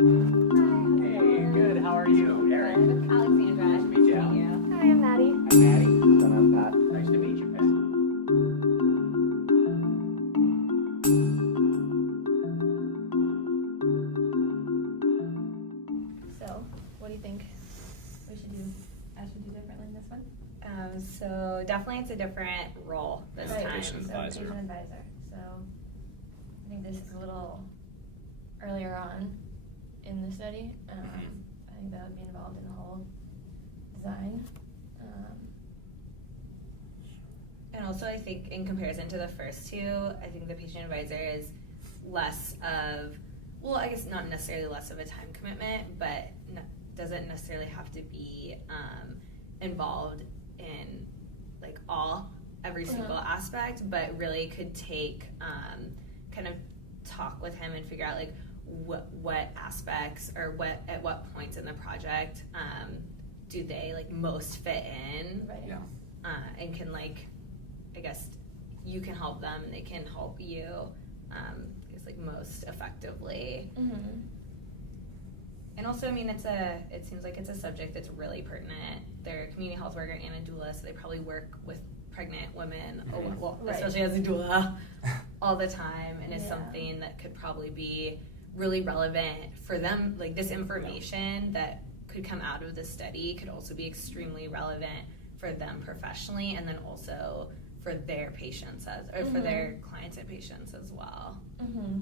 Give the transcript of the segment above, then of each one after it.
Hey, good. How are you? Eric. Alexandra. Nice to meet you. Hi, I'm Maddie. I'm Maddie. I'm Pat. Nice to meet you. So, what do you think we should do? I should do differently in this one? So definitely it's a different role this Right. time. Patient advisor. Patient advisor. So, I think this is a little earlier on in the study. I think that would be involved in the whole design. And also I think in comparison to the first two, I think the patient advisor is less of, well, I guess not necessarily less of a time commitment, but doesn't necessarily have to be involved in like every single aspect, but really could take kind of talk with him and figure out like what aspects or at what points in the project do they like most fit in, Right. Yeah. and can like, I guess you can help them and they can help you, I guess like most effectively. Mm-hmm. And also, I mean, it seems like it's a subject that's really pertinent. They're a community health worker and a doula, so they probably work with pregnant women, well, Right. especially as a doula, all the time, and it's Yeah. something that could probably be really relevant for them. Like this information that could come out of the study could also be extremely relevant for them professionally, and then also for their patients for their clients and patients as well. Mm-hmm.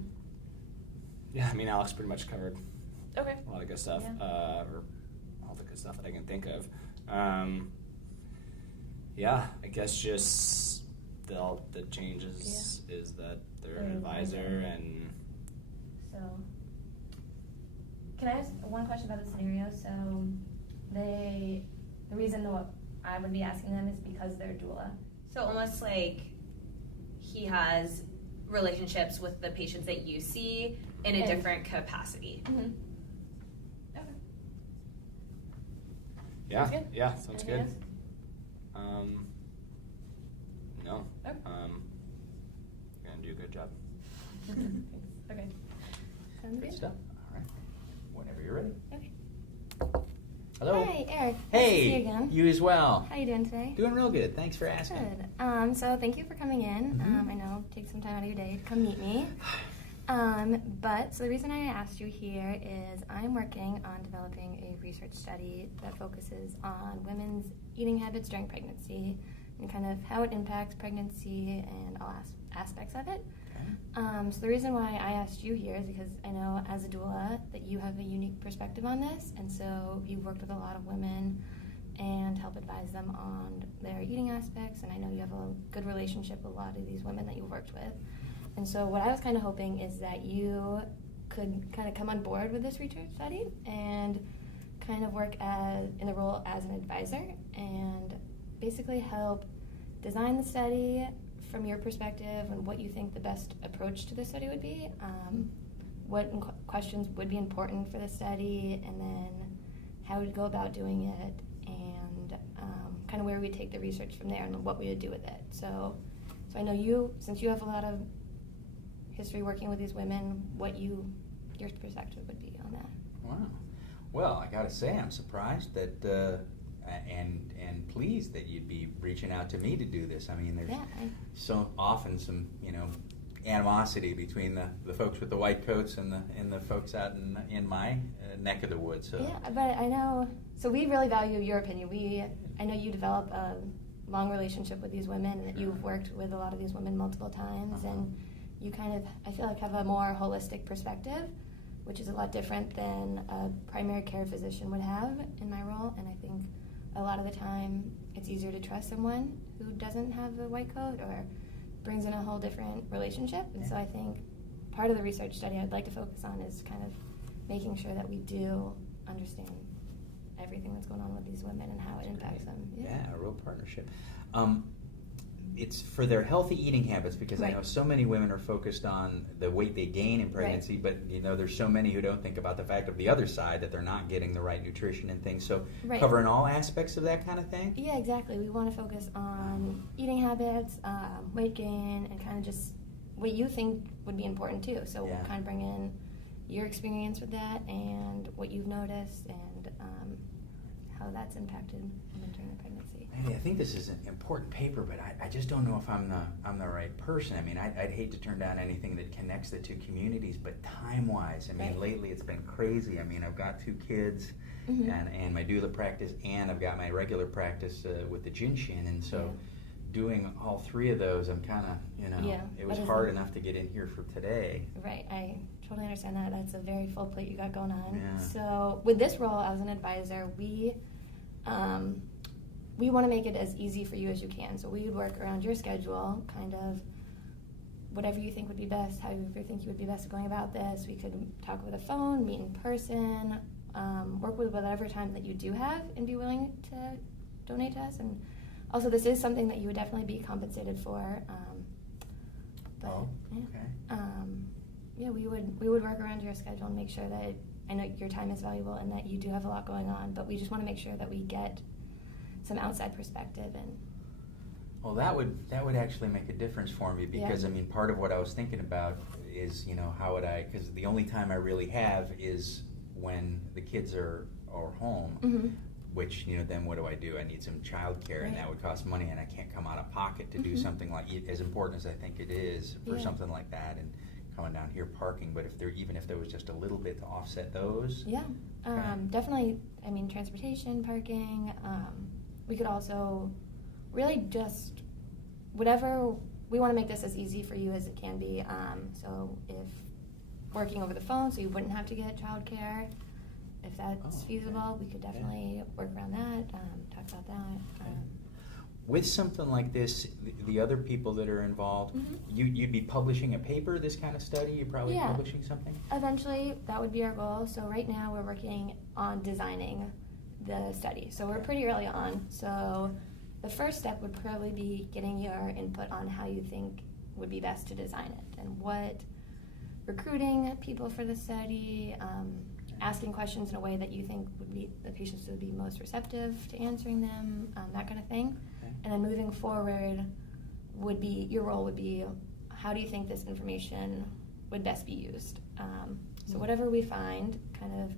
Yeah, I mean, Alex pretty much covered Okay. a lot of good stuff, Yeah. or all the good stuff that I can think of. Yeah, I guess just the changes is that they're an advisor and So, can I ask one question about the scenario? So, the reason what I would be asking them is because they're doula. So almost like he has relationships with the patients that you see in a And- different capacity. Mm-hmm. Okay. yeah, Sounds good. yeah, sounds Anything good. No, Okay. you're gonna do a good job. Okay. Sounds Good good. stuff. All right. Whenever you're ready. Okay. Hello. Hey, Eric. Nice to Hey. see you again. You as well. How you doing today? Doing real good. Thanks for asking. Good. So thank you for coming in. Mhm. I know take some time out of your day to come meet me. So the reason I asked you here is I'm working on developing a research study that focuses on women's eating habits during pregnancy and kind of how it impacts pregnancy and all aspects of it. Okay. So the reason why I asked you here is because I know as a doula that you have a unique perspective on this, and so you've worked with a lot of women and help advise them on their eating aspects, and I know you have a good relationship with a lot of these women that you've worked with. And so what I was kind of hoping is that you could kind of come on board with this research study and kind of work in the role as an advisor and basically help design the study from your perspective and what you think the best approach to the study would be, what questions would be important for the study, and then how we'd go about doing it, and kind of where we take the research from there and what we would do with it. So I know since you have a lot of history working with these women, what your perspective would be on that. Wow. Well, I gotta say, I'm surprised that and pleased that you'd be reaching out to me to do this. I mean, there's so often some animosity between the folks with the white coats and the folks out in my neck of the woods. So. Yeah, but I know. So we really value your opinion. I know you develop a long relationship with these women, and that you've worked with a lot of these women multiple times, and you kind of, I feel like, have a more holistic perspective, which is a lot different than a primary care physician would have in my role. And I think a lot of the time it's easier to trust someone who doesn't have the white coat or brings in a whole different relationship. And so I think part of the research study I'd like to focus on is kind of making sure that we do understand everything that's going on with these women and how it impacts them. Yeah, a real partnership. It's for their healthy eating habits, because I know so many women are focused on the weight they gain in pregnancy, but there's so many who don't think about the fact of the other side, that they're not getting the right nutrition and things. So covering all aspects of that kind of thing? Yeah, exactly. We want to focus on eating habits, weight gain, and kind of just what you think would be important too. So we'll kind of bring in your experience with that and what you've noticed and how that's impacted women during the pregnancy. Maybe I think this is an important paper, but I just don't know if I'm the right person. I mean, I'd hate to turn down anything that connects the two communities, but time-wise, I mean, lately it's been crazy. I mean, I've got 2 kids and my doula practice, and I've got my regular practice with the Jinshin, and so doing all 3 of those, I'm kind of, it was hard enough to get in here for today. Right, I totally understand that. That's a very full plate you got going on. Yeah. So with this role as an advisor, we want to make it as easy for you as you can. So we would work around your schedule, kind of whatever you think would be best, however you think you would be best at going about this. We could talk over the phone, meet in person, work with whatever time that you do have and be willing to donate to us. And also, this is something that you would definitely be compensated for. We would work around your schedule and make sure that I know your time is valuable and that you do have a lot going on, but we just want to make sure that we get some outside perspective. And well, that would actually make a difference for me because I mean, part of what I was thinking about is, how would I? Because the only time I really have is when the kids are home. Which, then what do? I need some childcare, and that would cost money, and I can't come out of pocket to do something like as important as I think it is for something like that, and coming down here parking. But even if there was just a little bit to offset those, definitely. I mean, transportation, parking. We could also really just whatever. We want to make this as easy for you as it can be. So if working over the phone, so you wouldn't have to get childcare. If that's feasible, we could definitely work around that, talk about that. With something like this, the other people that are involved, you'd be publishing a paper, this kind of study? You're probably publishing something? Eventually, that would be our goal. So right now, we're working on designing the study. So we're pretty early on. So the first step would probably be getting your input on how you think would be best to design it and what recruiting people for the study, asking questions in a way that you think the patients would be most receptive to answering them, that kind of thing. And then moving forward your role would be, how do you think this information would best be used? So whatever we find, kind of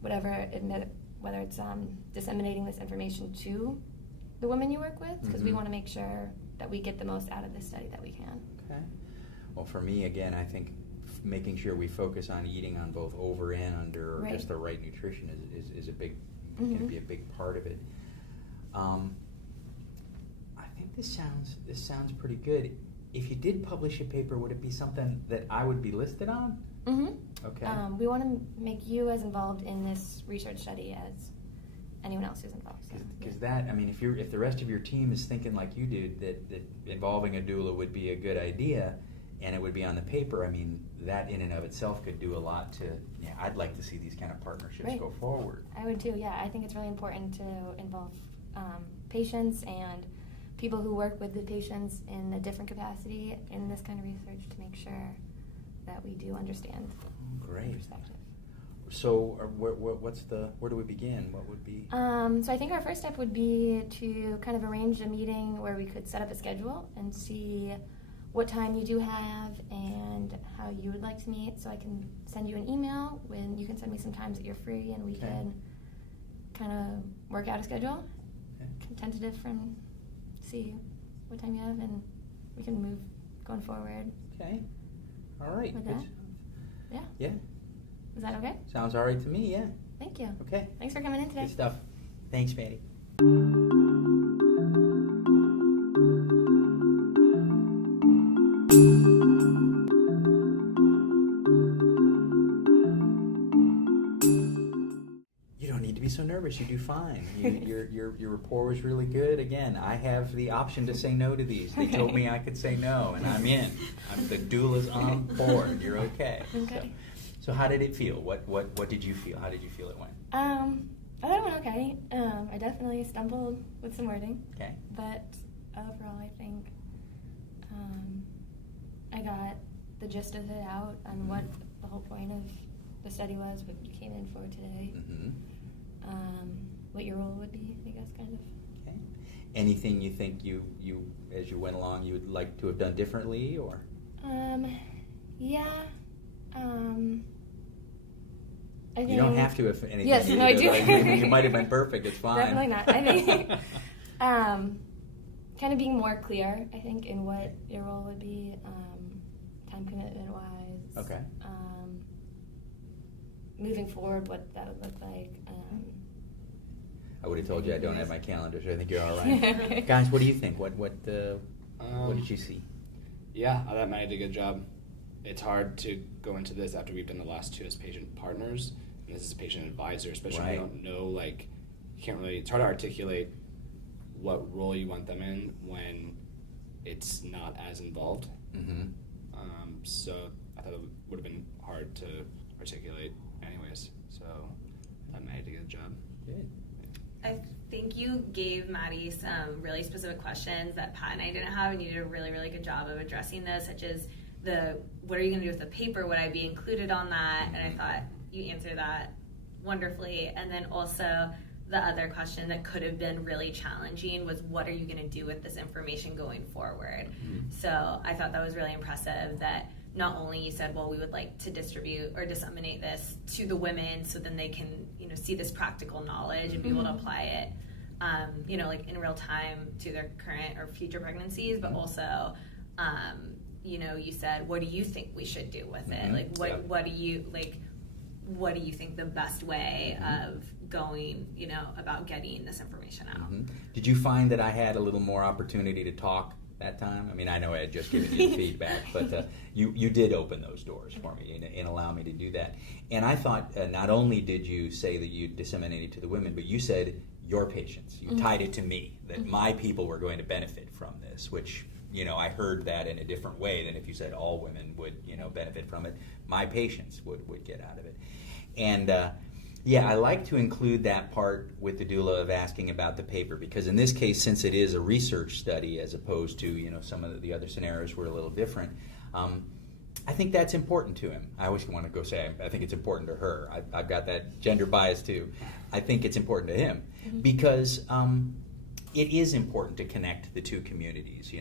whether it's disseminating this information to the women you work with, because we want to make sure that we get the most out of this study that we can. Okay. Well, for me, again, I think making sure we focus on eating on both over and under, or just the right nutrition is a big, going to be a big part of it. I think this sounds pretty good. If you did publish a paper, would it be something that I would be listed on? Okay. We want to make you as involved in this research study as anyone else who's involved. Because that, I mean, if the rest of your team is thinking like you do, that involving a doula would be a good idea, and it would be on the paper, I mean, that in and of itself could do a lot to, I'd like to see these kind of partnerships go forward. I would too, I think it's really important to involve patients and people who work with the patients in a different capacity in this kind of research to make sure that we do understand Great. the perspective. So where do we begin? What would be? So I think our first step would be to kind of arrange a meeting where we could set up a schedule and see what time you do have and how you would like to meet. So I can send you an email when you can send me some times that you're free, and we can kind of work out a schedule, tentative, and see what time you have, and we can move going forward. Okay. All right. With that? Yeah. Yeah. Is that okay? Sounds all right to me, yeah. Thank you. Okay. Thanks for coming in today. Good stuff. Thanks, Maddie. You don't need to be so nervous. You do fine. Your rapport was really good. Again, I have the option to say no to these. They told me I could say no, and I'm in. The doula's on board. You're okay. Okay. So how did it feel? What did you feel? How did you feel it went? I thought it went okay. I definitely stumbled with some wording. Okay. But overall, I think I got the gist of it out on what the whole point of the study was, what you came in for today, what your role would be, I guess, kind of. Okay. Anything you think you as you went along you would like to have done differently, or? I think, you don't have to if anything. Yes, no, I do. You might have been perfect. It's fine. Definitely not. I think kind of being more clear, I think, in what your role would be, time commitment wise. Okay. Moving forward, what that would look like. I would have told you I don't have my calendar, so I think you're all right. Guys, what do you think? What did you see? Yeah, I thought Maddie did a good job. It's hard to go into this after we've done the last two as patient partners, and this is a patient advisor, especially when you don't know, like, you can't really, it's hard to articulate what role you want them in when it's not as involved. Mm-hmm. So I thought it would have been hard to articulate anyways, so I thought Maddie did a good job. Good. I think you gave Maddie some really specific questions that Pat and I didn't have, and you did a really, really good job of addressing those, such as what are you going to do with the paper? Would I be included on that? And I thought you answered that wonderfully. And then also the other question that could have been really challenging was, what are you going to do with this information going forward? Mm-hmm. So I thought that was really impressive that not only you said, well, we would like to distribute or disseminate this to the women so then they can, see this practical knowledge and be able to apply it, like in real time to their current or future pregnancies, but also, you said, what do you think we should do with it? Like, what do you think the best way of going, about getting this information out? Mm-hmm. Did you find that I had a little more opportunity to talk that time? I mean, I know I had just given you the feedback, but you did open those doors for me and allow me to do that. And I thought not only did you say that you disseminated to the women, but you said your patients. You tied it to me, that my people were going to benefit from this, which, I heard that in a different way than if you said all women would, benefit from it. My patients would get out of it. And I like to include that part with the doula of asking about the paper, because in this case, since it is a research study as opposed to, some of the other scenarios were a little different, I think that's important to him. I always want to go say, I think it's important to her. I've got that gender bias too. I think it's important to him because it is important to connect the two communities.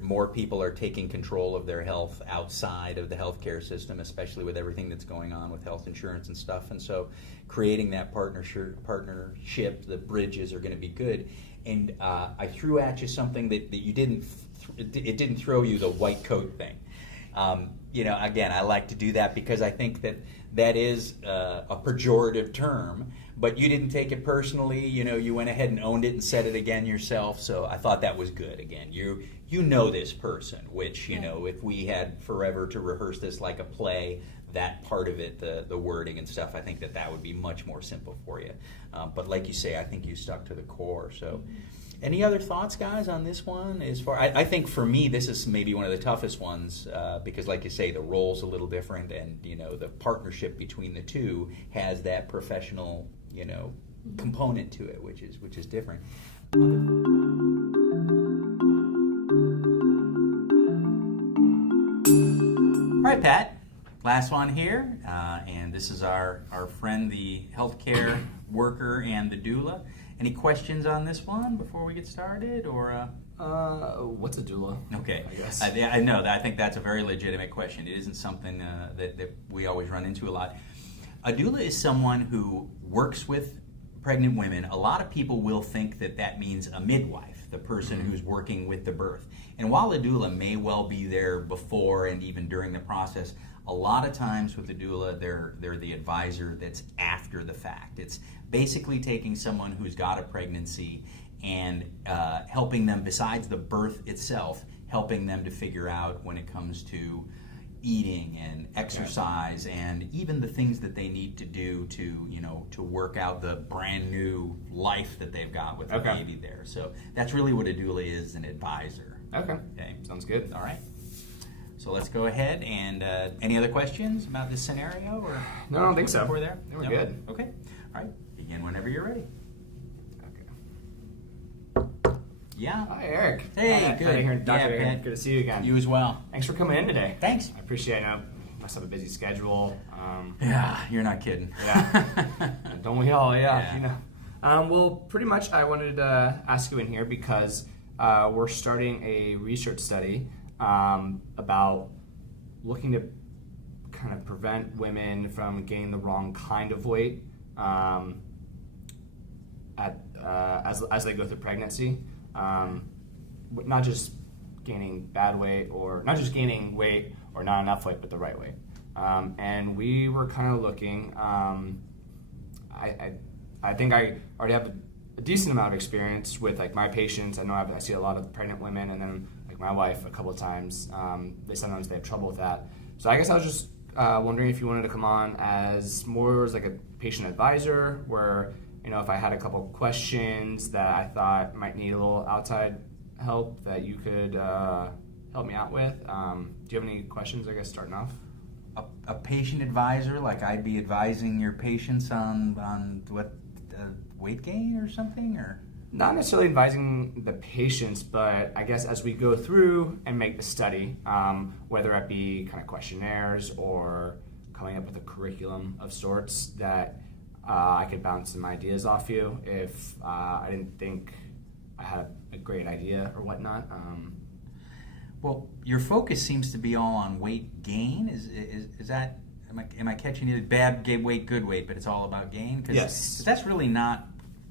More people are taking control of their health outside of the healthcare system, especially with everything that's going on with health insurance and stuff. And so creating that partnership, the bridges are going to be good. And I threw at you something that you didn't, it didn't throw you the white coat thing. Again, I like to do that because I think that is a pejorative term, but you didn't take it personally. You went ahead and owned it and said it again yourself. So I thought that was good. Again, you know this person, which, if we had forever to rehearse this like a play, that part of it, the wording and stuff, I think that would be much more simple for you. But like you say, I think you stuck to the core. So any other thoughts, guys, on this one? I think for me, this is maybe one of the toughest ones because, like you say, the role's a little different, and the partnership between the two has that professional, component to it, which is different. All right, Pat. Last one here, and this is our friend, the healthcare worker and the doula. Any questions on this one before we get started, or? What's a doula? Okay, I guess. I know that. I think that's a very legitimate question. It isn't something that we always run into a lot. A doula is someone who works with pregnant women. A lot of people will think that means a midwife, the person who's working with the birth. And while a doula may well be there before and even during the process, a lot of times with the doula, they're the advisor that's after the fact. It's basically taking someone who's got a pregnancy and helping them, besides the birth itself, helping them to figure out when it comes to eating and exercise and even the things that they need to do to work out the brand new life that they've got with the baby there. So that's really what a doula is, an advisor. Okay. Sounds good. All right. So let's go ahead and any other questions about this scenario? Or no, I don't think so. We're there? We're good. Okay. All right. Begin whenever you're ready. Yeah. Hi, Eric. Hey, good. Dr. Aaron, good to see you again. You as well. Thanks for coming in today. Thanks. I appreciate it. I must have a busy schedule. Yeah, you're not kidding. Yeah. Don't we all? Yeah. Well, pretty much I wanted to ask you in here because we're starting a research study about looking to kind of prevent women from gaining the wrong kind of weight as they go through pregnancy. Not just gaining bad weight, or not just gaining weight or not enough weight, but the right weight. And we were kind of looking. I think I already have a decent amount of experience with like my patients. I know I see a lot of pregnant women, and then like my wife a couple of times. Sometimes they have trouble with that. So I guess I was just wondering if you wanted to come on as more as like a patient advisor, where if I had a couple questions that I thought might need a little outside help, that you could help me out with. Do you have any questions? I guess starting off. A patient advisor, like I'd be advising your patients on what weight gain or something, or not necessarily advising the patients, but I guess as we go through and make the study, whether it be kind of questionnaires or coming up with a curriculum of sorts, that I could bounce some ideas off you if I didn't think I had a great idea or whatnot. Well, your focus seems to be all on weight gain. Is that, am I catching it? Bad weight, good weight, but it's all about gain? Yes. 'Cause that's really not,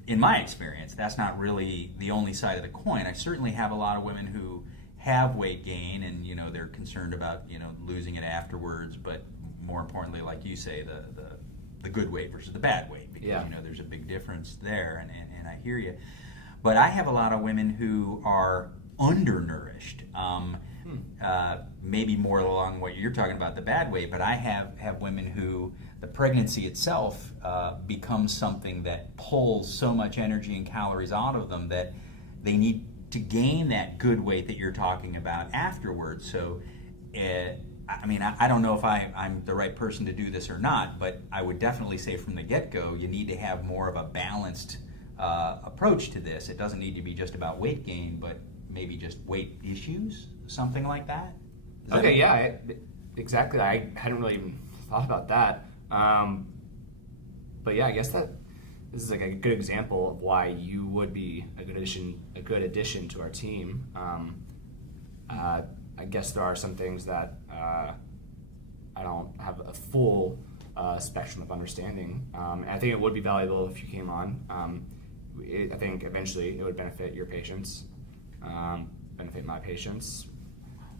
in my experience, that's not really the only side of the coin. I certainly have a lot of women who have weight gain, and they're concerned about losing it afterwards. But more importantly, like you say, the good weight versus the bad weight, because there's a big difference there, and I hear you. But I have a lot of women who are undernourished, maybe more along what you're talking about, the bad weight, but I have women who the pregnancy itself becomes something that pulls so much energy and calories out of them that they need to gain that good weight that you're talking about afterwards. So I don't know if I'm the right person to do this or not, but I would definitely say from the get-go, you need to have more of a balanced approach to this. It doesn't need to be just about weight gain, but maybe just weight issues, something like that. Exactly. I hadn't really even thought about that. But yeah, I guess that this is like a good example of why you would be a good addition to our team. I guess there are some things that I don't have a full spectrum of understanding. And I think it would be valuable if you came on. I think eventually it would benefit your patients, benefit my patients.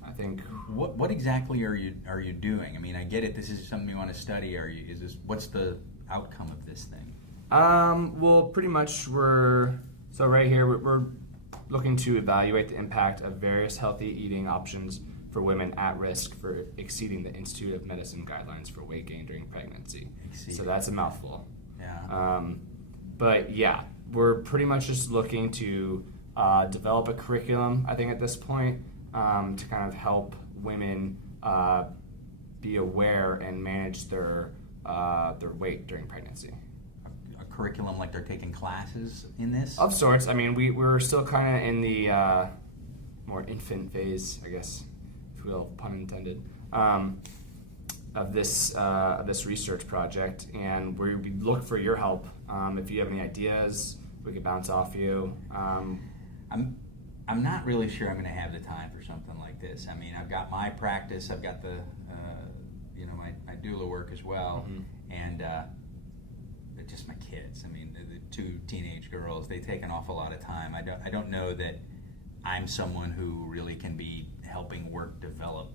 I think. What exactly are you doing? I mean, I get it. This is something you want to study. What's the outcome of this thing? Well, pretty much we're right here. We're looking to evaluate the impact of various healthy eating options for women at risk for exceeding the Institute of Medicine guidelines for weight gain during pregnancy. So that's a mouthful. Yeah. But yeah, we're pretty much just looking to develop a curriculum, I think, at this point, to kind of help women be aware and manage their weight during pregnancy. A curriculum, like they're taking classes in this? Of sorts. I mean, we're still kind of in the more infant phase, I guess, if you will, pun intended, of this research project, and we look for your help. If you have any ideas, we could bounce off you. I'm not really sure I'm going to have the time for something like this. I mean, I've got my practice, I've got the my doula work as well, and just my kids. I mean, the two teenage girls, they take an awful lot of time. I don't know that I'm someone who really can be helping work develop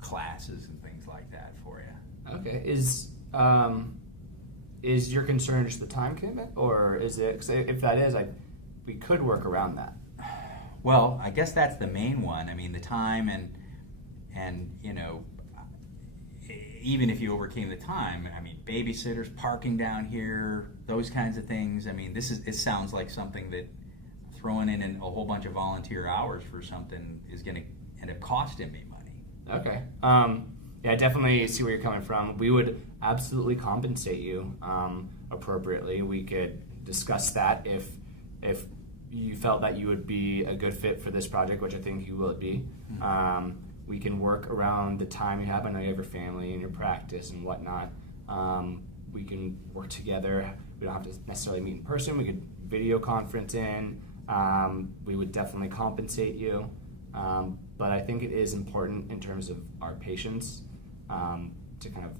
classes and things like that for you. Okay. Is your concern just the time commitment, or is it? 'Cause if that is, we could work around that. Well, I guess that's the main one. I mean, the time and even if you overcame the time, I mean, babysitters, parking down here, those kinds of things. I mean, it sounds like something that throwing in a whole bunch of volunteer hours for something is going to end up costing me money. Okay. Yeah, I definitely see where you're coming from. We would absolutely compensate you appropriately. We could discuss that if you felt that you would be a good fit for this project, which I think you will be. We can work around the time you have. I know you have your family and your practice and whatnot. We can work together. We don't have to necessarily meet in person. We could video conference in. We would definitely compensate you. But I think it is important in terms of our patients to kind of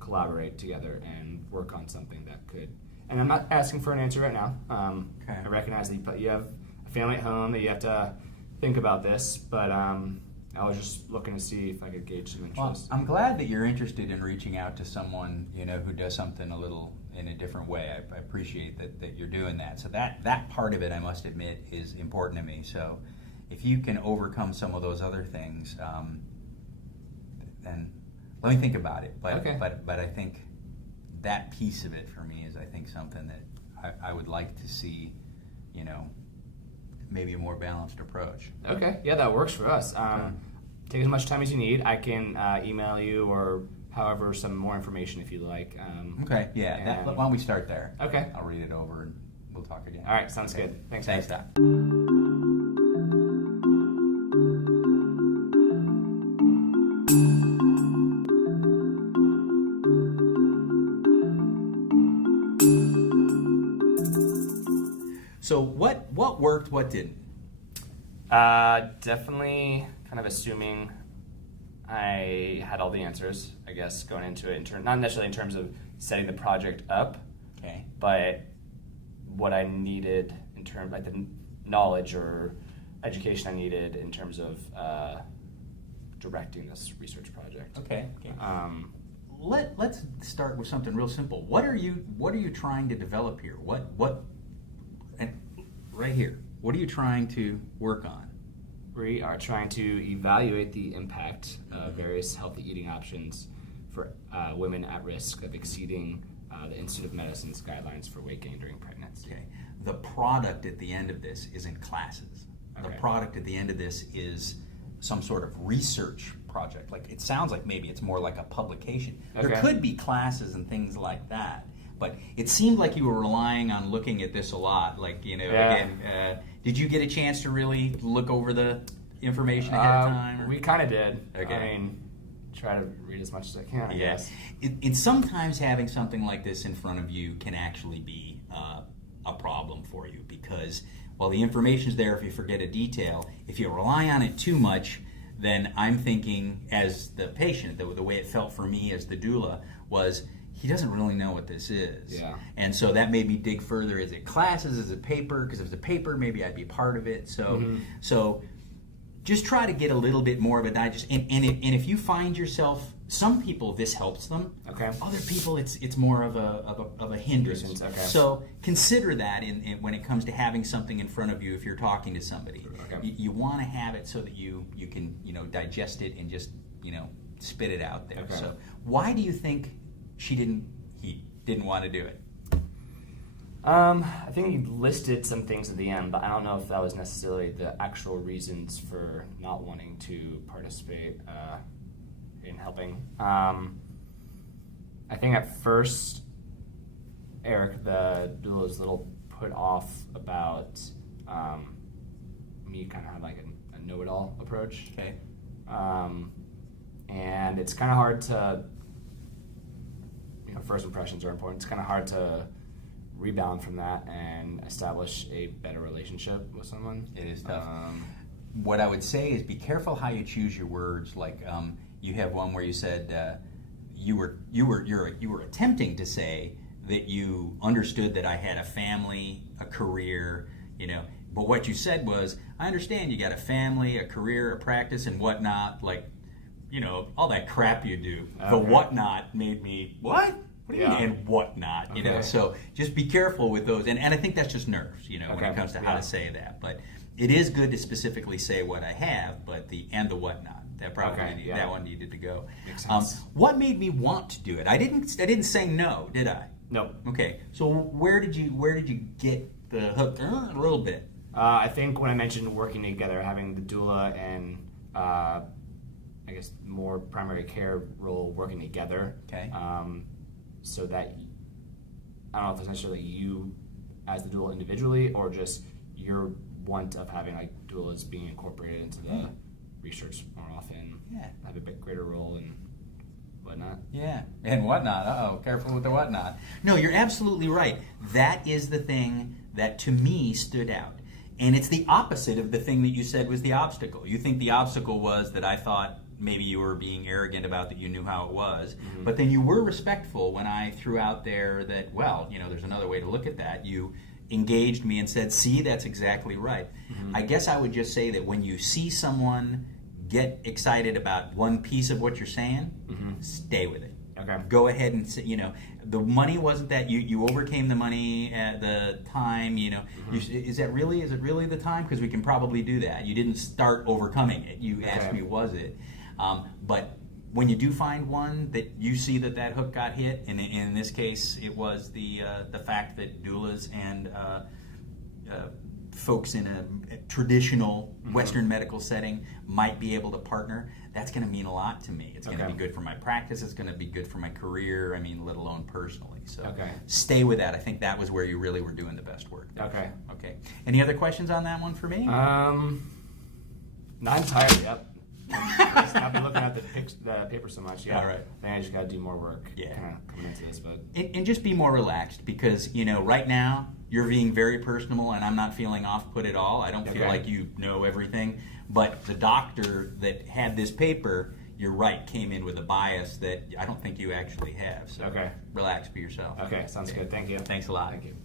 collaborate together and work on something that could. And I'm not asking for an answer right now. Okay. I recognize that you have a family at home, that you have to think about this, but I was just looking to see if I could gauge some interest. Well, I'm glad that you're interested in reaching out to someone, who does something a little in a different way. I appreciate that you're doing that. So that part of it, I must admit, is important to me. So if you can overcome some of those other things, then let me think about it. But, okay. but I think that piece of it for me is, I think, something that I would like to see, maybe a more balanced approach. Okay, yeah, that works for us. Take as much time as you need. I can email you or however some more information if you like. Okay, yeah. Why don't we start there? Okay. I'll read it over and we'll talk again. All right, sounds good. Thanks, Doc. So what worked, what didn't? Definitely kind of assuming I had all the answers, I guess, going into it, not necessarily in terms of setting the project up, Okay. but what I needed in terms, like the knowledge or education I needed in terms of directing this research project. Okay. Let's start with something real simple. What are you trying to develop here? And right here, what are you trying to work on? We are trying to evaluate the impact of various healthy eating options for women at risk of exceeding the Institute of Medicine's guidelines for weight gain during pregnancy. Okay. The product at the end of this isn't classes. Okay. The product at the end of this is some sort of research project. Like, it sounds like maybe it's more like a publication. Okay. There could be classes and things like that. But it seemed like you were relying on looking at this a lot. Like, again, did you get a chance to really look over the information ahead of time? Or? We kind of did. Okay. I mean, try to read as much as I can, I guess. And sometimes having something like this in front of you can actually be a problem for you, because while the information's there, if you forget a detail, if you rely on it too much, then I'm thinking, as the patient, the way it felt for me as the doula was, he doesn't really know what this is. Yeah. And so that made me dig further. Is it classes? Is it paper? Because if it's a paper, maybe I'd be part of it. So just try to get a little bit more of a digest. And if you find yourself, some people this helps them. Okay. Other people it's more of a hindrance. Okay. So consider that in when it comes to having something in front of you if you're talking to somebody. Okay. You want to have it so that you can digest it and just spit it out there. Okay. So why do you think he didn't want to do it? I think he listed some things at the end, but I don't know if that was necessarily the actual reasons for not wanting to participate in helping. I think at first, Eric, the doula, was a little put off about me kind of had like a know-it-all approach. Okay. And it's kind of hard to, first impressions are important. It's kind of hard to rebound from that and establish a better relationship with someone. It is tough. What I would say is be careful how you choose your words. Like you have one where you said you were attempting to say that you understood that I had a family, a career, But what you said was, I understand you got a family, a career, a practice, and whatnot. Like, all that crap you do. Okay. The whatnot made me what? What do you mean, and whatnot? Okay. So just be careful with those, and I think that's just nerves, when it comes to how to say that. But it is good to specifically say what I have, but the whatnot, that probably that one needed to go. Makes sense. What made me want to do it? I didn't say no, did I? No. Okay. So where did you get the hook? A little bit. I think when I mentioned working together, having the doula and I guess more primary care role working together. Okay. So that, I don't know if it's necessarily you as the doula individually or just your want of having like doulas being incorporated into the research more often. Yeah. Have a bit greater role and whatnot. Yeah, and whatnot. Uh-oh, careful with the whatnot. No, you're absolutely right. That is the thing that to me stood out. And it's the opposite of the thing that you said was the obstacle. You think the obstacle was that I thought maybe you were being arrogant about that you knew how it was, Mm-hmm. but then you were respectful when I threw out there that, well, there's another way to look at that. You engaged me and said, see, that's exactly right. Mm-hmm. I guess I would just say that when you see someone get excited about one piece of what you're saying, Mm-hmm. stay with it. Okay. Go ahead and say, the money wasn't that you overcame the money at the time. Mm-hmm. Is it really the time? Because we can probably do that. You didn't start overcoming it. You asked me, was it? But when you do find one that you see that hook got hit, and in this case, it was the fact that doulas and folks in a traditional Mm-hmm. Western medical setting might be able to partner, that's going to mean a lot to me. It's going to Okay. be good for my practice. It's going to be good for my career. I mean, let alone personally. So Okay. stay with that. I think that was where you really were doing the best work. Okay. Okay. Any other questions on that one for me? Not entirely. Yep. I've been looking at the paper so much. Yeah. All right. I think I just got to do more work. Yeah. Kind of coming into this, but And just be more relaxed because, right now you're being very personal and I'm not feeling off-put at all. I don't feel Okay. like you know everything. But the doctor that had this paper, you're right, came in with a bias that I don't think you actually have. So Okay. relax, be yourself. okay, sounds good. Thank you. Thanks a lot. Thank you.